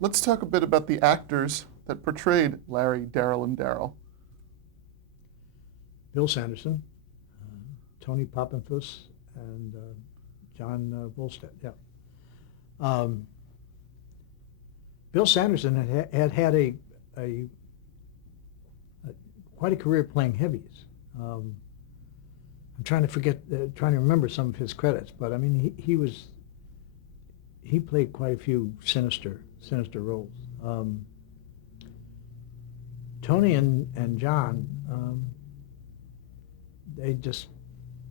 let's talk a bit about the actors that portrayed Larry, Daryl, and Daryl. Bill Sanderson, Tony Poppenfuss, and John Volstead. Yeah. Um, Bill Sanderson had quite a career playing heavies. I'm trying to remember some of his credits, but I mean he played quite a few sinister roles. Tony and John, they just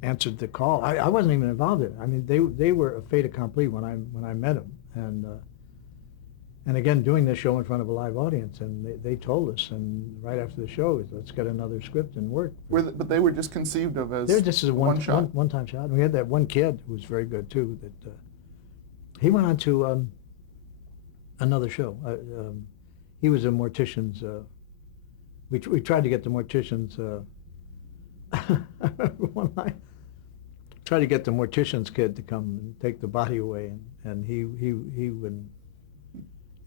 answered the call. I wasn't even involved in it. I mean, they were a fait accompli when I met them, and again doing this show in front of a live audience, and they told us, and right after the show, let's get another script and work. But they were just conceived of as they're just as a one-time shot. And we had that one kid who was very good too. That he went on to another show. He was a Mortician's. We tried to get the Mortician's. One night, tried to get the Mortician's kid to come and take the body away, and he wouldn't.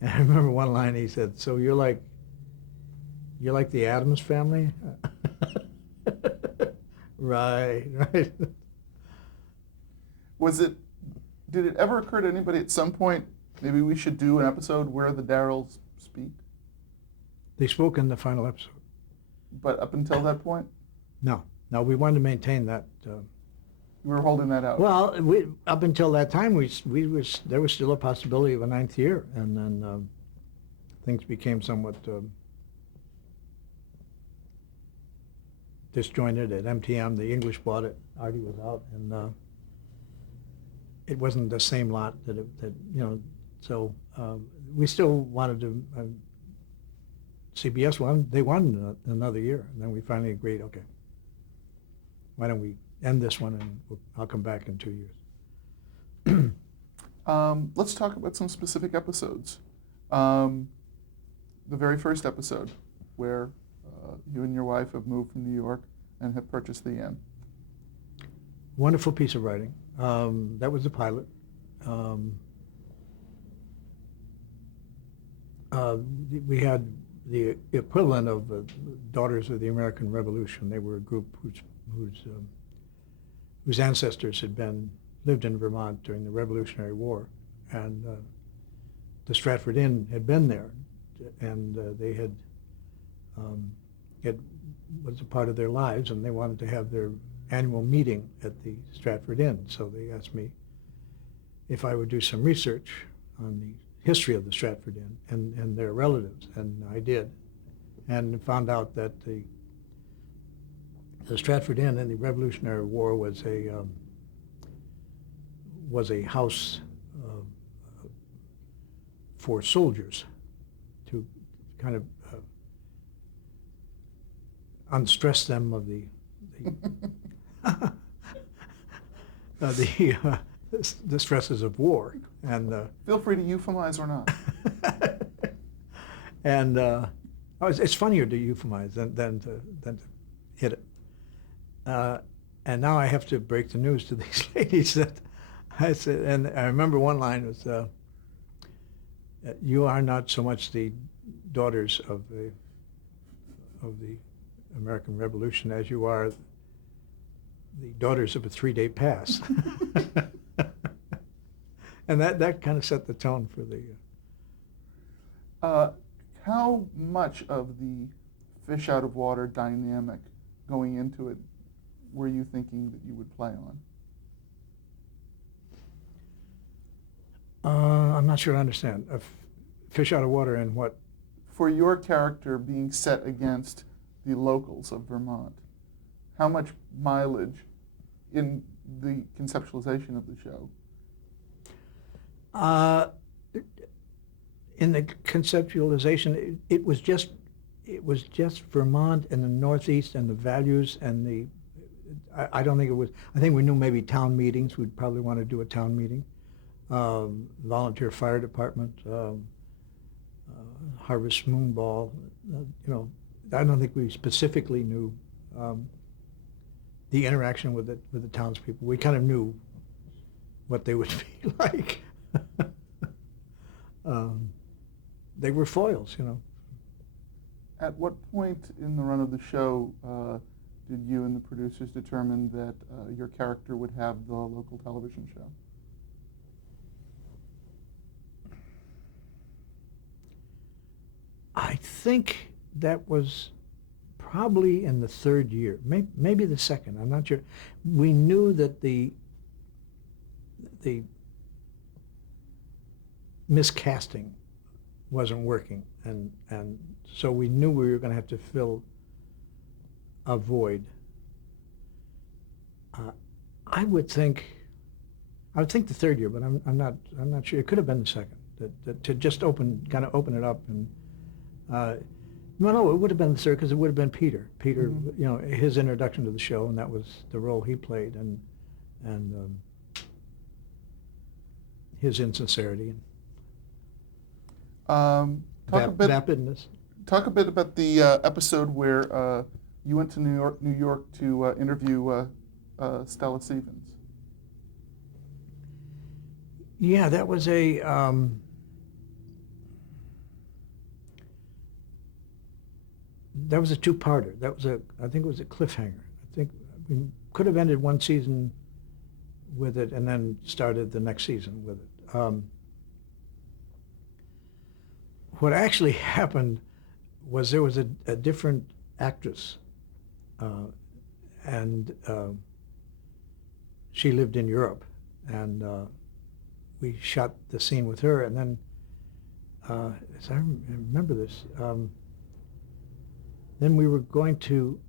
And I remember one line he said, "So you're like the Addams Family?" Right. Did it ever occur to anybody at some point, maybe we should do an episode where the Daryls speak? They spoke in the final episode. But up until that point? No, we wanted to maintain that. We were holding that out. Well, up until that time, there was still a possibility of a ninth year, and then things became somewhat disjointed at MTM. The English bought it. Artie was out, and it wasn't the same lot that So we still wanted to. CBS wanted another year, and then we finally agreed. Okay, why don't we end this one, and I'll come back in 2 years. Let's talk about some specific episodes. The very first episode, where you and your wife have moved from New York and have purchased the inn. Wonderful piece of writing. That was the pilot. We had the equivalent of Daughters of the American Revolution. They were a group whose ancestors had lived in Vermont during the Revolutionary War, and the Stratford Inn had been there, and they had it was a part of their lives, and they wanted to have their annual meeting at the Stratford Inn. So they asked me if I would do some research on the history of the Stratford Inn and their relatives, and I did, and found out that the Stratford Inn in the Revolutionary War was a house for soldiers to kind of unstress them of the stresses of war. And feel free to euphemize or not. And it's funnier to euphemize than to hit it. And now I have to break the news to these ladies that I said, and I remember one line was, "You are not so much the daughters of the American Revolution as you are the daughters of a 3-day pass." And that kind of set the tone for the. How much of the fish out of water dynamic going into it were you thinking that you would play on? I'm not sure I understand. Fish out of water and what? For your character being set against the locals of Vermont, how much mileage in the conceptualization of the show? In the conceptualization, it was just Vermont and the Northeast and the values and the. I don't think it was. I think we knew maybe town meetings. We'd probably want to do a town meeting. Volunteer fire department, Harvest Moon Ball. I don't think we specifically knew the interaction with the townspeople. We kind of knew what they would be like. they were foils, At what point in the run of the show did you and the producers determine that your character would have the local television show? I think that was probably in the third year, maybe the second. I'm not sure. We knew that the miscasting wasn't working, and so we knew we were going to have to fill a void. I would think the third year, but I'm not sure. It could have been the second. That to just open it up and. No, it would have been the third because it would have been Peter. Peter, Mm-hmm. His introduction to the show, and that was the role he played, and his insincerity and vapidness. Talk a bit about the episode where you went to New York to interview Stella Stevens. Yeah, that was a. That was a two-parter. I think it was a cliffhanger. I think we could have ended one season with it and then started the next season with it. What actually happened was there was a different actress, and she lived in Europe, and we shot the scene with her, and then, as I remember this, then we were going to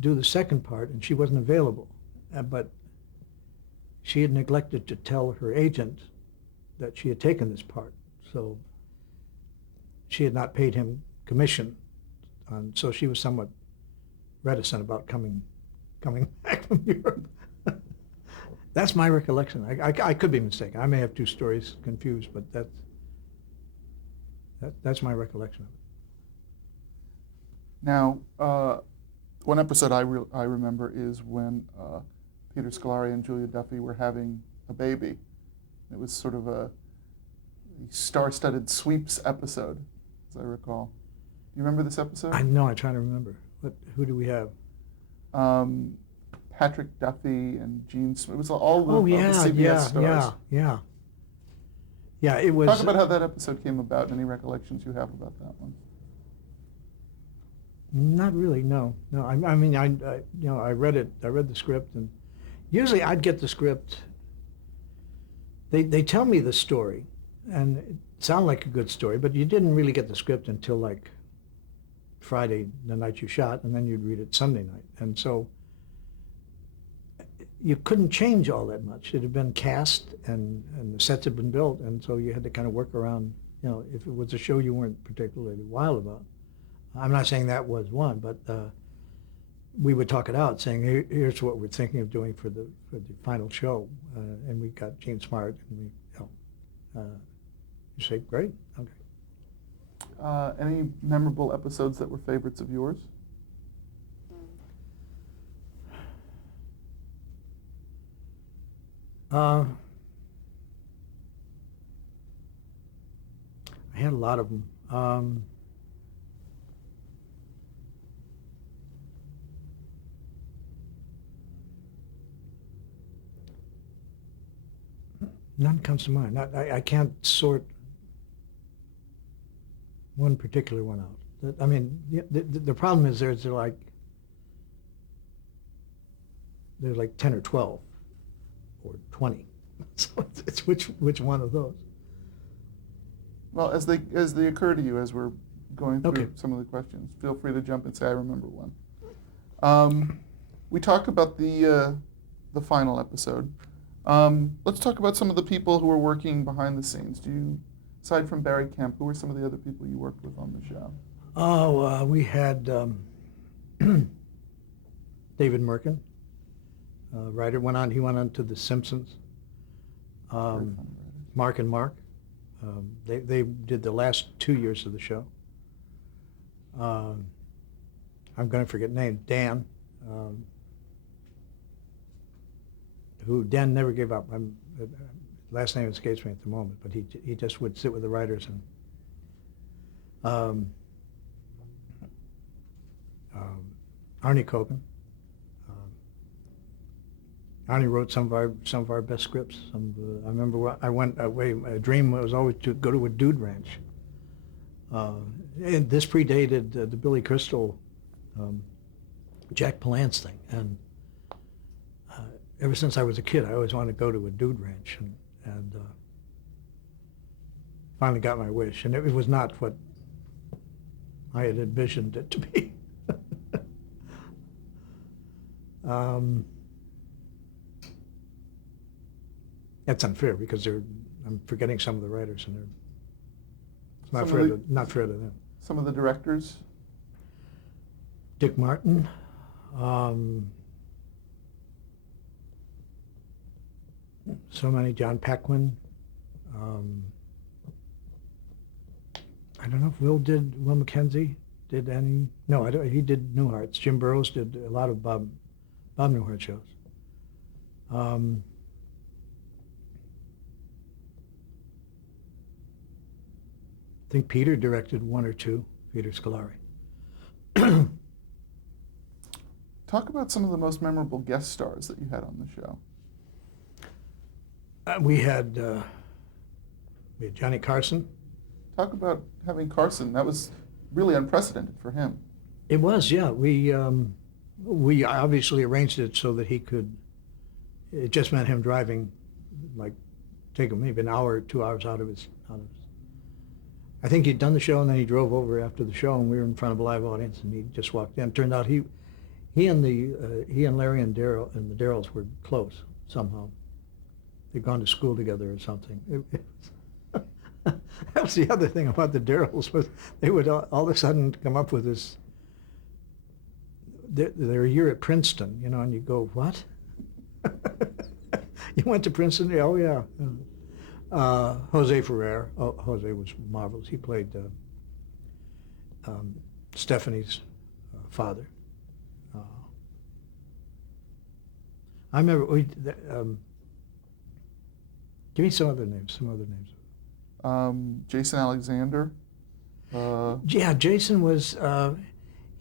do the second part, and she wasn't available. But she had neglected to tell her agent that she had taken this part. So she had not paid him commission. So she was somewhat reticent about coming back from Europe. That's my recollection. I could be mistaken. I may have two stories confused, but that's my recollection of it. Now, one episode I remember is when Peter Scolari and Julia Duffy were having a baby. It was sort of a star-studded sweeps episode, as I recall. Do you remember this episode? I know. I'm trying to remember. Who do we have? Patrick Duffy and Gene Smith. It was all the CBS stars. Yeah, it was. Talk about how that episode came about. Any recollections you have about that one? Not really, no. I mean, I read it. I read the script, and usually I'd get the script. They tell me the story, and it sounded like a good story, but you didn't really get the script until like Friday, the night you shot, and then you'd read it Sunday night, and so you couldn't change all that much. It had been cast, and the sets had been built, and so you had to kind of work around. If it was a show you weren't particularly wild about. I'm not saying that was one, but we would talk it out, saying, "Here's what we're thinking of doing for the final show," and we got Gene Smart, and you say, "Great, okay." Any memorable episodes that were favorites of yours? I had a lot of them. None comes to mind. I can't sort one particular one out. I mean, the problem is there's like 10 or 12 or 20. So it's which one of those. Well, as they occur to you as we're going through Okay. some of the questions, feel free to jump and say, "I remember one." We talked about the final episode. Let's talk about some of the people who were working behind the scenes. Aside from Barry Kemp, who were some of the other people you worked with on the show? Oh, we had David Merkin, writer. He went on to The Simpsons. Very funny writer. Mark and Mark. They did the last 2 years of the show. I'm going to forget names. Dan, who Dan never gave up. Last name escapes me at the moment, but he just would sit with the writers Um, Arnie Kogan. Arnie wrote some of our best scripts. I remember I went away. My dream was always to go to a dude ranch. And this predated the Billy Crystal, Jack Palance thing, and ever since I was a kid, I always wanted to go to a dude ranch, and finally got my wish. And it was not what I had envisioned it to be. That's unfair because I'm forgetting some of the writers, and it's not fair to them. Some of the directors. Dick Martin. So many. John Paquin. I don't know if Will McKenzie did any. No, he did Newhart's. Jim Burrows did a lot of Bob Newhart shows. I think Peter directed one or two, Peter Scolari. Talk about some of the most memorable guest stars that you had on the show. We had Johnny Carson. Talk about having Carson. That was really unprecedented for him. It was, yeah. We obviously arranged it so that he could. It just meant him driving, like, take him maybe an hour or 2 hours out of his. I think he'd done the show, and then he drove over after the show, and we were in front of a live audience, and he just walked in. Turned out he and Larry and Daryl and the Darrells were close somehow. They'd gone to school together or something. That was the other thing about the Darrells, was they would all of a sudden come up with this. They're a year at Princeton, and you go, what? You went to Princeton? Oh yeah. Jose Ferrer. Oh, Jose was marvelous. He played Stephanie's father. I remember. Give me some other names. Jason Alexander. Yeah, Jason was.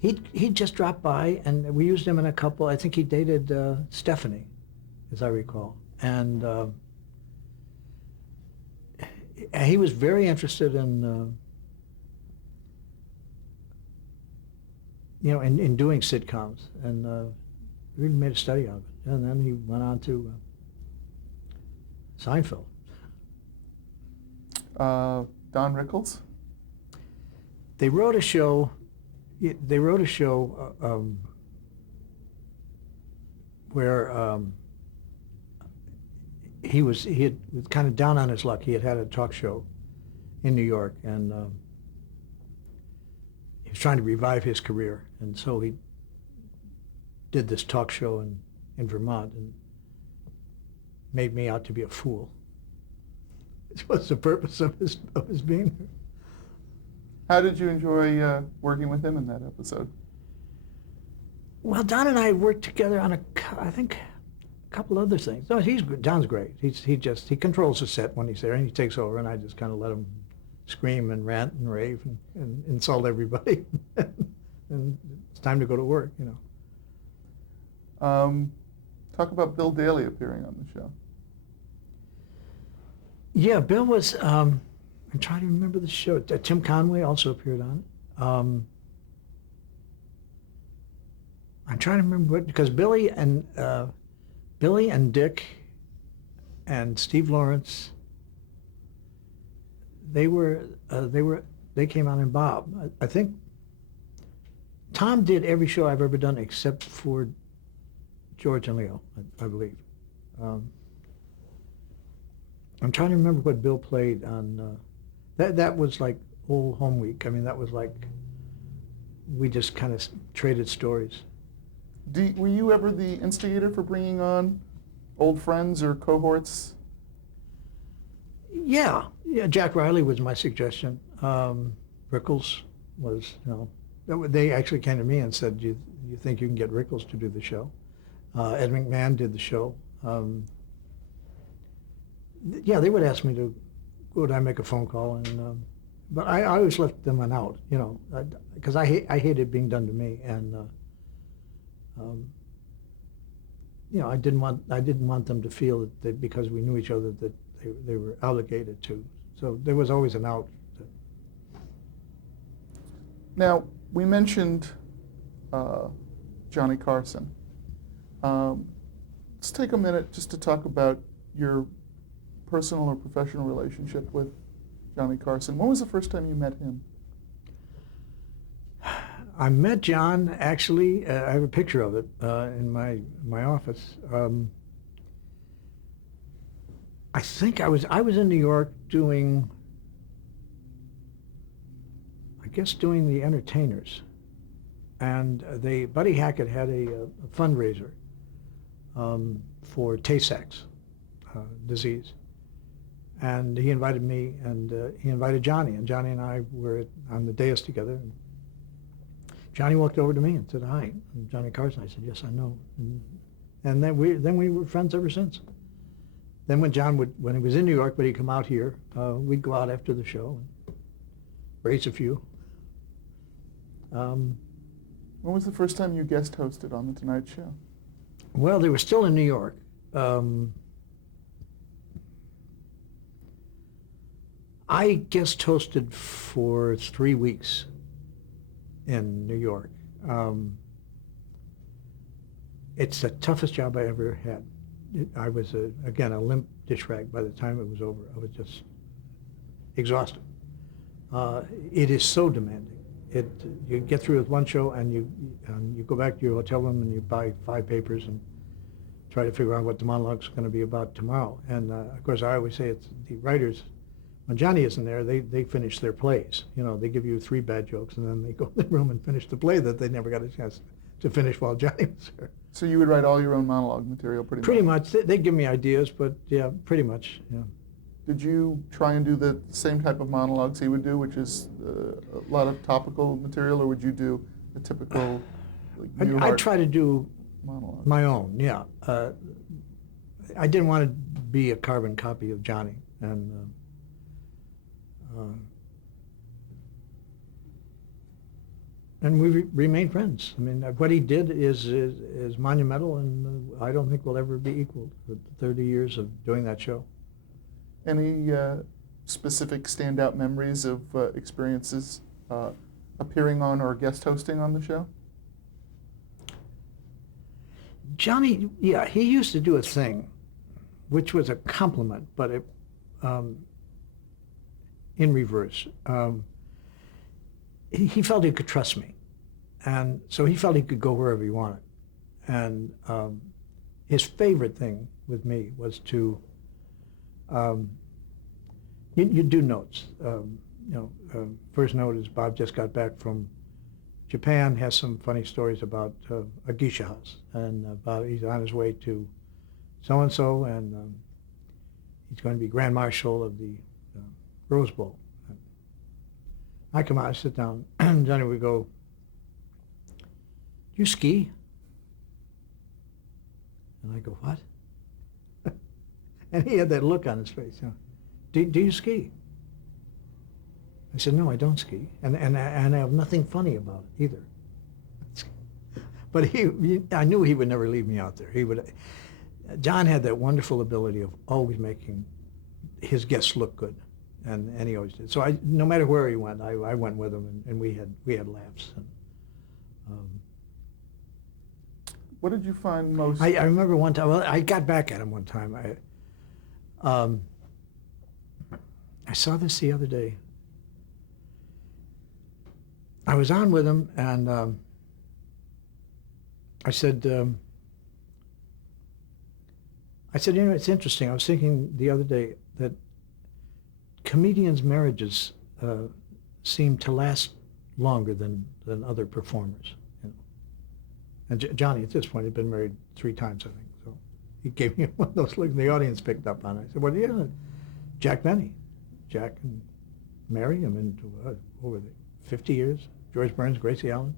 He just dropped by, and we used him in a couple. I think he dated Stephanie, as I recall, and. He was very interested in, in doing sitcoms, and really made a study of it. And then he went on to Seinfeld. Don Rickles. They wrote a show. Where. He was kind of down on his luck. He had a talk show in New York, and he was trying to revive his career, and so he did this talk show in Vermont and made me out to be a fool. Which was the purpose of his being there. How did you enjoy working with him in that episode? Well, Don and I worked together on a couple other things. No, Don's great. He controls the set when he's there, and he takes over, and I just kind of let him scream and rant and rave and insult everybody. And it's time to go to work, Talk about Bill Daly appearing on the show. Yeah, Bill was. I'm trying to remember the show. Tim Conway also appeared on it. I'm trying to remember because Billy and Dick and Steve Lawrence, they came on, and Bob. I think Tom did every show I've ever done except for George and Leo, I believe. I'm trying to remember what Bill played on. That was like old home week. I mean, that was like we just kind of traded stories. Were you ever the instigator for bringing on old friends or cohorts? Yeah. Jack Riley was my suggestion. Rickles was, they actually came to me and said, "Do you think you can get Rickles to do the show?" Ed McMahon did the show. Yeah, they would ask me to. Would I make a phone call and but I always left them an out, you know, because I hated being done to me, and um, you know, I didn't want them to feel that because we knew each other that they were obligated to. So there was always an out. Now, we mentioned Johnny Carson. Let's take a minute just to talk about your personal or professional relationship with Johnny Carson. When was the first time you met him? I met John, actually, I have a picture of it in my office. I think I was in New York doing the Entertainers, and Buddy Hackett had a fundraiser for Tay-Sachs disease, and he invited me, and he invited Johnny, and Johnny and I were on the dais together. And Johnny walked over to me and said, "Hi, I'm Johnny Carson." I said, "Yes, I know." And then we were friends ever since. Then when he was in New York, but he'd come out here, we'd go out after the show and raise a few. When was the first time you guest hosted on The Tonight Show? Well, they were still in New York. I guest hosted for 3 weeks in New York. It's the toughest job I ever had. I was, again, a limp dish rag by the time it was over. I was just exhausted. It is so demanding. You get through with one show and you go back to your hotel room and you buy 5 papers and try to figure out what the monologue's going to be about tomorrow. And of course, I always say it's the writers. When Johnny isn't there, they finish their plays. You know, they give you 3 bad jokes and then they go in the room and finish the play that they never got a chance to finish while Johnny was there. So you would write all your own monologue material pretty much? Pretty much. They give me ideas, but yeah, pretty much, yeah. Did you try and do the same type of monologues he would do, which is a lot of topical material, or would you do a typical Newhart I try to do monologue? My own, yeah. I didn't want to be a carbon copy of Johnny, and we remain friends. I mean, what he did is monumental, and I don't think will ever be equaled. The 30 years of doing that show. Any specific standout memories of experiences appearing on or guest hosting on the show? Johnny, yeah, he used to do a thing, which was a compliment, but in reverse. He felt he could trust me, and so he felt he could go wherever he wanted. And his favorite thing with me was to you do notes. First note is Bob just got back from Japan, has some funny stories about a geisha house, and about he's on his way to so-and-so, and he's going to be Grand Marshal of the Rose Bowl. I come out, I sit down, and Johnny would go, "Do you ski?" And I go, "What?" And he had that look on his face. You know, do you ski? I said, "No, I don't ski," and I have nothing funny about it either. But I knew he would never leave me out there. John had that wonderful ability of always making his guests look good, and he always did. So no matter where he went, I went with him, and we had laughs. And, what did you find most? I remember one time. Well, I got back at him one time. I saw this the other day. I was on with him, and I said, you know, it's interesting. I was thinking the other day that comedians' marriages seem to last longer than other performers. You know? And Johnny, at this point, had been married 3 times, I think. So he gave me one of those looks, and the audience picked up on it. I said, "Well, yeah, Jack Benny. Jack and Mary, I mean, over the 50 years. George Burns, Gracie Allen."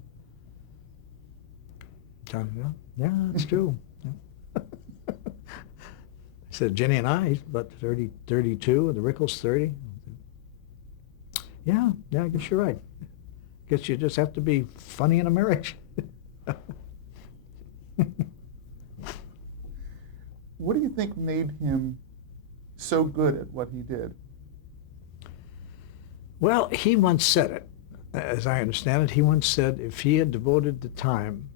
Johnny, yeah, that's true. Yeah. I said, "Jenny and I, he's about 32, and the Rickles 30. Yeah, I guess you're right. Guess you just have to be funny in a marriage. What do you think made him so good at what he did? Well, he once said it, as I understand it, he once said if he had devoted the time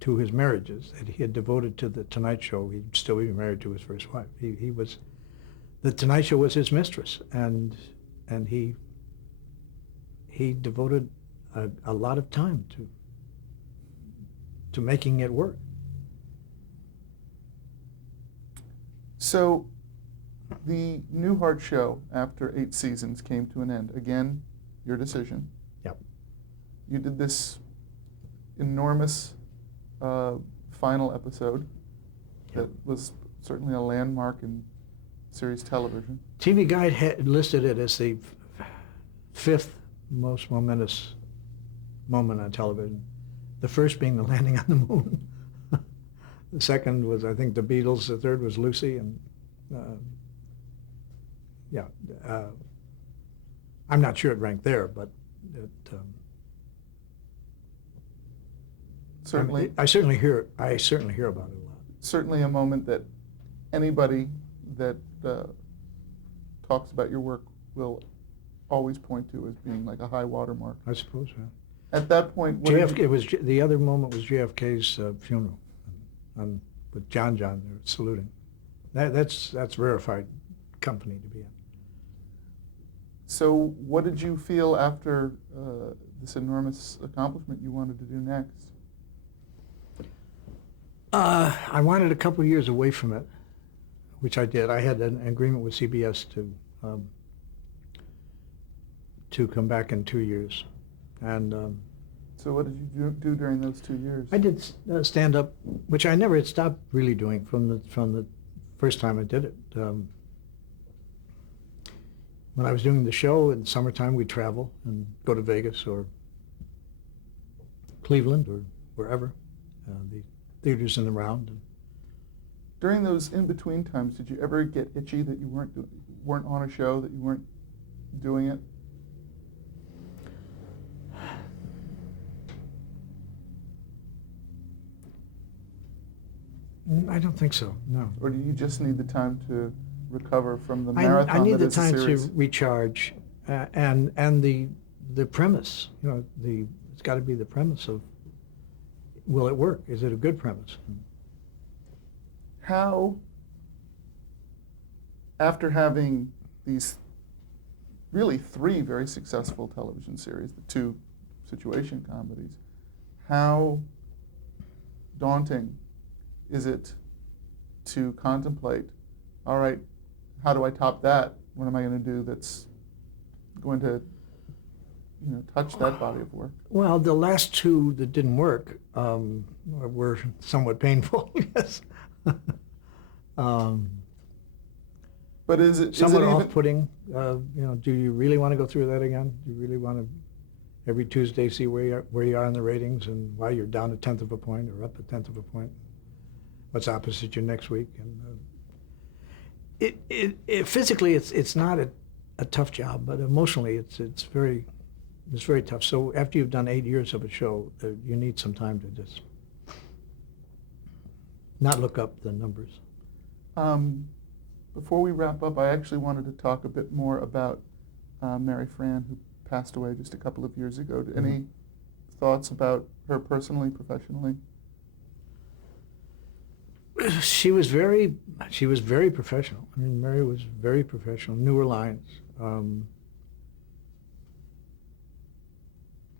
to his marriages that he had devoted to the Tonight Show, he'd still be married to his first wife. The Tonight Show was his mistress, and he devoted a lot of time to making it work. So, the Newhart show, after 8 seasons, came to an end. Again, your decision. Yep. You did this enormous final episode that was certainly a landmark in series television. TV Guide had listed it as the 5th most momentous moment on television. The first being the landing on the moon. The second was, I think, the Beatles. The third was Lucy, and I'm not sure it ranked there, but it, Certainly, I certainly hear about it a lot. certainly a moment that anybody that talks about your work will always point to as being like a high watermark. I suppose. Yeah. At that point, what did you, The other moment was JFK's funeral, with John there saluting. That's rarefied company to be in. so what did you feel after this enormous accomplishment you wanted to do next? I wanted a couple of years away from it, which I did. I had an agreement with CBS to come back in 2 years, and So what did you do during those 2 years? I did stand up, which I never had stopped really doing from the first time I did it. When I was doing the show in the summertime, we'd travel and go to Vegas or Cleveland or wherever, the theaters in the round. During those in-between times, did you ever get itchy that you weren't on a show, that you weren't doing it? I don't think so, no. Or do you just need the time to recover from the marathon I need that the is a time to series? recharge, and the premise, it's got to be the premise of, will it work? Is it a good premise? How, after having these really 3 very successful television series, the 2 situation comedies, how daunting is it to contemplate, all right, how do I top that? What am I going to do that's going to touch that body of work? Well, the last 2 that didn't work were somewhat painful, yes. But is it Somewhat even off-putting. Do you really want to go through that again? Do you really want to every Tuesday see where you are in the ratings and why you're down 1/10 of a point or up 1/10 of a point? What's opposite you next week? And physically it's not a tough job, but emotionally it's very tough. So after you've done 8 years of a show, you need some time to just not look up the numbers. Before we wrap up, I actually wanted to talk a bit more about Mary Fran, who passed away just a couple of years ago. Any thoughts about her personally, professionally? She was very professional. I mean, Mary was very professional, knew her lines.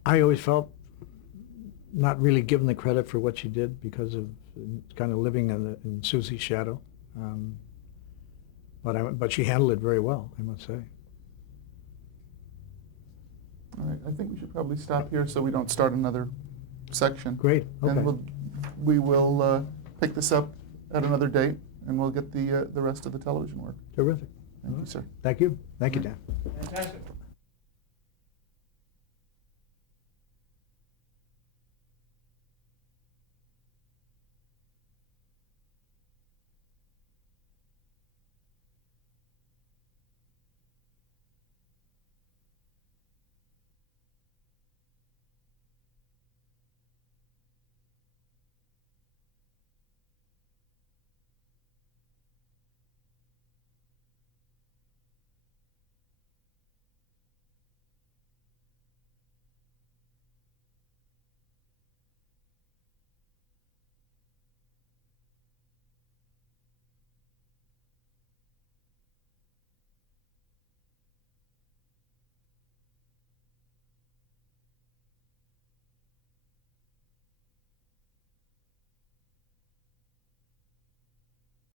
I always felt not really given the credit for what she did because of kind of living in Susie's shadow. But she handled it very well, I must say. All right, I think we should probably stop here so we don't start another section. Great. Okay. And we will pick this up at another date, and we'll get the rest of the television work. Terrific. Thank you, sir. Thank you. Thank you, Dan. Fantastic.